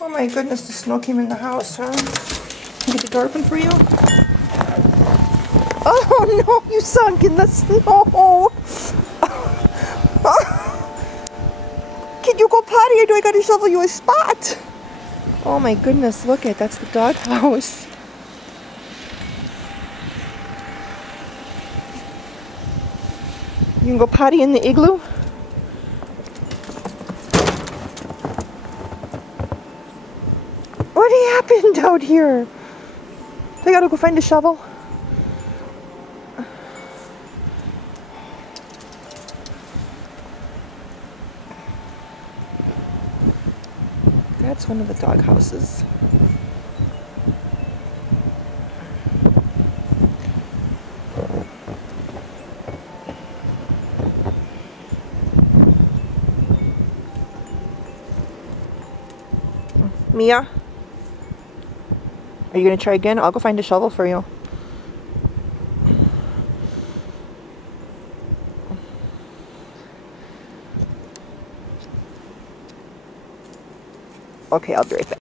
Oh my goodness, the snow came in the house, huh? Can I get the door open for you? Oh no, you sunk in the snow! Can you go potty or do I gotta shovel you a spot? Oh my goodness, look at that's the dog house. You can go potty in the igloo? What happened out here? I gotta go find a shovel. That's one of the dog houses. Mia? Are you gonna try again? I'll go find a shovel for you. Okay, I'll be right back.